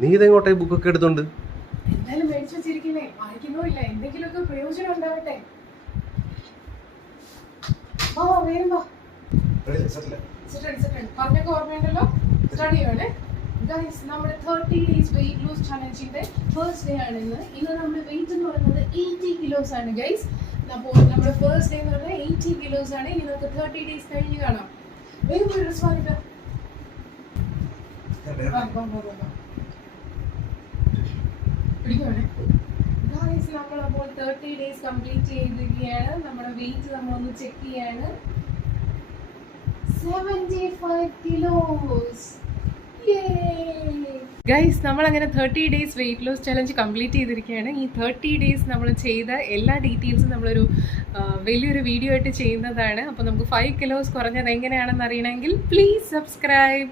നീ ഇതെങ്ങോട്ടെ ബുക്കൊക്കെ എടുത്തോണ്ട്? എന്തായാലും മേടിച്ചു വെച്ചിരിക്കുന്നേ, വായിക്കുന്നോ ഇല്ല, എന്തെങ്കിലുമൊക്കെ പ്രയോജനം ഉണ്ടാവട്ടെ. വേഗം വാ. പറഞ്ഞൊക്കെ ഓർമ്മയുണ്ടല്ലോ. സ്റ്റാർട്ട് ചെയ്യുവാണേ ഗൈസ്. നമ്മുടെ 30 days വെയിറ്റ് ലൂസ് ചാലഞ്ചിന്റെ ഫസ്റ്റ് ഡേ ആണ് ഇന്ന്. നമ്മുടെ വെയിറ്റ് എന്ന് പറയുന്നത് 80 kilos ആണ് ഗൈസ്. അപ്പോൾ നമ്മുടെ ഫസ്റ്റ് ഡേ എന്ന് പറയുന്നത് 80 kilos ആണ്. ഇനി നമുക്ക് 30 days കഴിഞ്ഞ് കാണാം. വേഗം ഡ്രസ് വാങ്ങിട്ടോ. പിടിക്കുവാണേ ഗൈസ്. നമ്മളപ്പോൾ 30 days കംപ്ലീറ്റ് ചെയ്തിരിക്കുകയാണ്. നമ്മുടെ വെയിറ്റ് നമ്മളൊന്ന് ചെക്ക് ചെയ്യാണ്. 75 kilos. ഗൈസ്, നമ്മളങ്ങനെ 30 days weight loss challenge complete ചെയ്തിരിക്കുകയാണ്. ഈ 30 days നമ്മൾ ചെയ്ത എല്ലാ ഡീറ്റെയിൽസും നമ്മളൊരു വലിയൊരു വീഡിയോ ആയിട്ട് ചെയ്യുന്നതാണ്. അപ്പോൾ നമുക്ക് 5 kilos കുറഞ്ഞത് എങ്ങനെയാണെന്ന് അറിയണമെങ്കിൽ പ്ലീസ് സബ്സ്ക്രൈബ്.